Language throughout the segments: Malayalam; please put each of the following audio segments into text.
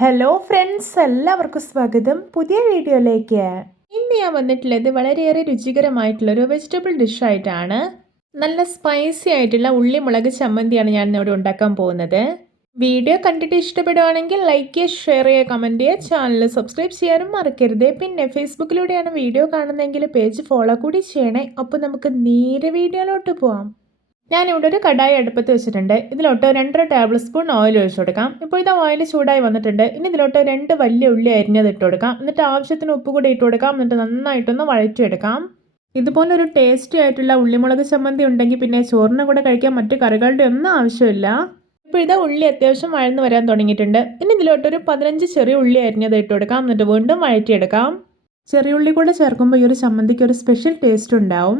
ഹലോ ഫ്രണ്ട്സ് എല്ലാവർക്കും സ്വാഗതം. പുതിയ വീഡിയോയിലേക്ക്. ഇന്ന് ഞാൻ വന്നിട്ടുള്ളത് വളരെയേറെ രുചികരമായിട്ടുള്ളൊരു വെജിറ്റബിൾ ഡിഷായിട്ടാണ് നല്ല സ്പൈസി ആയിട്ടുള്ള ഉള്ളി മുളക് ചമ്മന്തിയാണ് ഞാൻ ഇവിടെ ഉണ്ടാക്കാൻ പോകുന്നത്. വീഡിയോ കണ്ടിട്ട് ഇഷ്ടപ്പെടുവാണെങ്കിൽ ലൈക്ക് ചെയ്യുക ഷെയർ ചെയ്യുക കമന്റ് ചെയ്യുക. ചാനൽ സബ്സ്ക്രൈബ് ചെയ്യാനും മറക്കരുത്. പിന്നെ ഫേസ്ബുക്കിലൂടെയാണ് വീഡിയോ കാണുന്നതെങ്കിൽ പേജ് ഫോളോ കൂടി ചെയ്യണേ. അപ്പോൾ നമുക്ക് നേരെ വീഡിയോയിലോട്ട് പോവാം. ഞാനിവിടെ ഒരു കടായി അടുപ്പത്ത് വെച്ചിട്ടുണ്ട്. ഇതിലോട്ട് രണ്ടര ടേബിൾ സ്പൂൺ ഓയിൽ ഒഴിച്ചു കൊടുക്കാം. ഇപ്പോഴത്തെ ഓയിൽ ചൂടായി വന്നിട്ടുണ്ട്. ഇനി ഇതിലോട്ട് രണ്ട് വലിയ ഉള്ളി അരിഞ്ഞത് ഇട്ട് കൊടുക്കാം. എന്നിട്ട് ആവശ്യത്തിന് ഉപ്പ് കൂടി ഇട്ട് കൊടുക്കാം. എന്നിട്ട് നന്നായിട്ടൊന്ന് വഴറ്റിയെടുക്കാം. ഇതുപോലെ ഒരു ടേസ്റ്റി ആയിട്ടുള്ള ഉള്ളിമുളക് ചമ്മന്തി ഉണ്ടെങ്കിൽ പിന്നെ ചോറിന് കൂടെ കഴിക്കാൻ മറ്റു കറികളുടെ ഒന്നും ആവശ്യമില്ല. ഇപ്പോൾ ഇതാ ഉള്ളി അത്യാവശ്യം വഴന്ന് വരാൻ തുടങ്ങിയിട്ടുണ്ട്. ഇനി ഇതിലോട്ടൊരു പതിനഞ്ച് ചെറിയ ഉള്ളി അരിഞ്ഞത് ഇട്ട് കൊടുക്കാം. എന്നിട്ട് വീണ്ടും വഴറ്റിയെടുക്കാം. ചെറിയ ഉള്ളി കൂടെ ചേർക്കുമ്പോൾ ഈ ഒരു ചമ്മന്തിക്ക് ഒരു സ്പെഷ്യൽ ടേസ്റ്റ് ഉണ്ടാവും.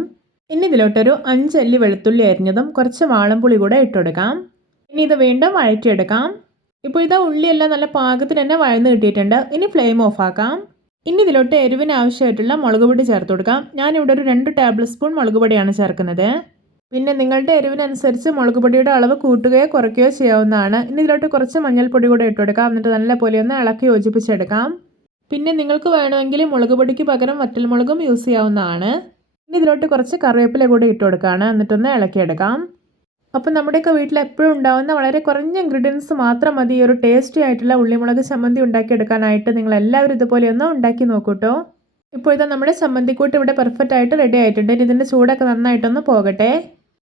ഇനി ഇതിലോട്ടൊരു അഞ്ചല്ലി വെളുത്തുള്ളി അരിഞ്ഞതും കുറച്ച് വാളംപുളി കൂടെ ഇട്ടുകൊടുക്കാം ഇനി ഇത് വീണ്ടും വഴറ്റിയെടുക്കാം. ഇപ്പോൾ ഇതാ ഉള്ളിയെല്ലാം നല്ല പാകത്തിന് തന്നെ വഴന്ന് കിട്ടിയിട്ടുണ്ട്. ഇനി ഫ്ലെയിം ഓഫ് ആക്കാം. ഇനി ഇതിലോട്ട് എരിവിന് ആവശ്യമായിട്ടുള്ള മുളക് പൊടി ചേർത്ത് കൊടുക്കാം. ഞാനിവിടെ ഒരു രണ്ട് ടേബിൾ സ്പൂൺ മുളക് പൊടിയാണ് ചേർക്കുന്നത്. പിന്നെ നിങ്ങളുടെ എരിവിനനുസരിച്ച് മുളക് പൊടിയുടെ അളവ് കൂട്ടുകയോ കുറയ്ക്കുകയോ ചെയ്യാവുന്നതാണ്. ഇനി ഇതിലോട്ട് കുറച്ച് മഞ്ഞൾപ്പൊടി കൂടെ ഇട്ടെടുക്കാം എന്നിട്ട് നല്ല പോലെ ഒന്ന് ഇളക്കി യോജിപ്പിച്ചെടുക്കാം. പിന്നെ നിങ്ങൾക്ക് വേണമെങ്കിൽ മുളക് പൊടിക്ക് പകരം വറ്റൽമുളകും യൂസ് ചെയ്യാവുന്നതാണ്. ഇനി ഇതിലോട്ട് കുറച്ച് കറിവേപ്പില കൂടി ഇട്ട് കൊടുക്കുകയാണ് എന്നിട്ടൊന്ന് ഇളക്കിയെടുക്കാം. അപ്പം നമ്മുടെയൊക്കെ വീട്ടിൽ എപ്പോഴും ഉണ്ടാകുന്ന വളരെ കുറഞ്ഞ ഇൻഗ്രീഡിയൻസ് മാത്രം മതി. ഈ ഒരു ടേസ്റ്റി ആയിട്ടുള്ള ഉള്ളിമുളക് ചമ്മന്തി ഉണ്ടാക്കിയെടുക്കാനായിട്ട് നിങ്ങൾ എല്ലാവരും ഇതുപോലെ ഒന്ന് ഉണ്ടാക്കി നോക്കൂട്ടോ. ഇപ്പോൾ നമ്മുടെ ചമ്മന്തിക്കൂട്ട് ഇവിടെ പെർഫെക്റ്റ് ആയിട്ട് റെഡി ആയിട്ടുണ്ട്. ഇനി ഇതിന്റെ ചൂടൊക്കെ നന്നായിട്ടൊന്ന് പോകട്ടെ.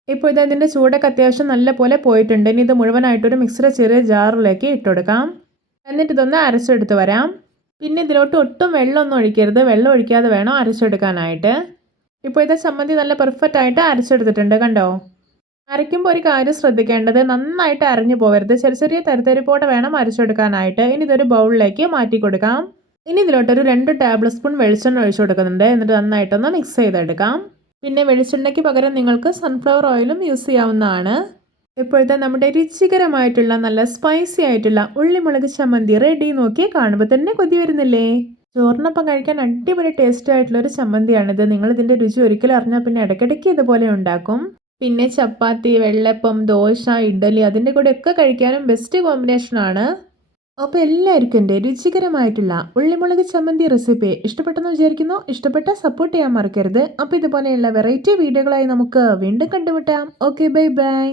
ഇപ്പോൾ ഇത് ഇതിന്റെ ചൂടൊക്കെ അത്യാവശ്യം നല്ല പോലെ പോയിട്ടുണ്ട്. ഇനി ഇത് മുഴുവനായിട്ടൊരു മിക്സിയുടെ ചെറിയ ജാറിലേക്ക് ഇട്ടുകൊടുക്കാം എന്നിട്ട് ഇതൊന്ന് അരച്ചെടുത്ത് വരാം. പിന്നെ ഇതിലോട്ട് ഒട്ടും വെള്ളമൊന്നും ഒഴിക്കരുത്. വെള്ളം ഒഴിക്കാതെ വേണം അരച്ചെടുക്കാനായിട്ട്. ഇപ്പോൾ ഇത് ചമ്മന്തി നല്ല പെർഫെക്റ്റ് ആയിട്ട് അരച്ചെടുത്തിട്ടുണ്ട് കണ്ടോ? അരയ്ക്കുമ്പോൾ ഒരു കാര്യം ശ്രദ്ധിക്കേണ്ടത് നന്നായിട്ട് അരഞ്ഞു പോകരുത് ചെറിയ ചെറിയ തരിതരിപ്പോടെ വേണം അരച്ചെടുക്കാനായിട്ട്. ഇനി ഇതൊരു ബൗളിലേക്ക് മാറ്റി കൊടുക്കാം. ഇനി ഇതിലോട്ടൊരു രണ്ട് ടേബിൾ സ്പൂൺ വെളിച്ചെണ്ണ ഒഴിച്ചു കൊടുക്കുന്നുണ്ട്. എന്നിട്ട് നന്നായിട്ടൊന്ന് മിക്സ് ചെയ്തെടുക്കാം. പിന്നെ വെളിച്ചെണ്ണയ്ക്ക് പകരം നിങ്ങൾക്ക് സൺഫ്ലവർ ഓയിലും യൂസ് ചെയ്യാവുന്നതാണ്. ഇപ്പോഴത്തെ നമ്മുടെ രുചികരമായിട്ടുള്ള നല്ല സ്പൈസി ആയിട്ടുള്ള ഉള്ളിമുളക് ചമ്മന്തി റെഡി നോക്കി കാണുമ്പോൾ തന്നെ കൊതി വരുന്നില്ലേ? ചോറിനൊപ്പം കഴിക്കാൻ അടിപൊളി ടേസ്റ്റ് ആയിട്ടുള്ള ഒരു ചമ്മന്തിയാണിത്. നിങ്ങൾ ഇതിന്റെ രുചി ഒരിക്കലും അറിഞ്ഞാൽ പിന്നെ ഇടയ്ക്കിടയ്ക്ക് ഇതുപോലെ ഉണ്ടാക്കും. പിന്നെ ചപ്പാത്തി വെള്ളപ്പം ദോശ ഇഡ്ഡലി അതിന്റെ കൂടെ ഒക്കെ കഴിക്കാനും ബെസ്റ്റ് കോമ്പിനേഷൻ ആണ്. അപ്പോൾ എല്ലാവർക്കും എന്റെ രുചികരമായിട്ടുള്ള ഉള്ളിമുളക് ചമ്മന്തി റെസിപ്പി ഇഷ്ടപ്പെട്ടെന്ന് വിചാരിക്കുന്നു. ഇഷ്ടപ്പെട്ട സപ്പോർട്ട് ചെയ്യാൻ മറക്കരുത്. അപ്പോൾ ഇതുപോലെയുള്ള വെറൈറ്റി വീഡിയോകളായി നമുക്ക് വീണ്ടും കണ്ടുമുട്ടാം. Okay bye bye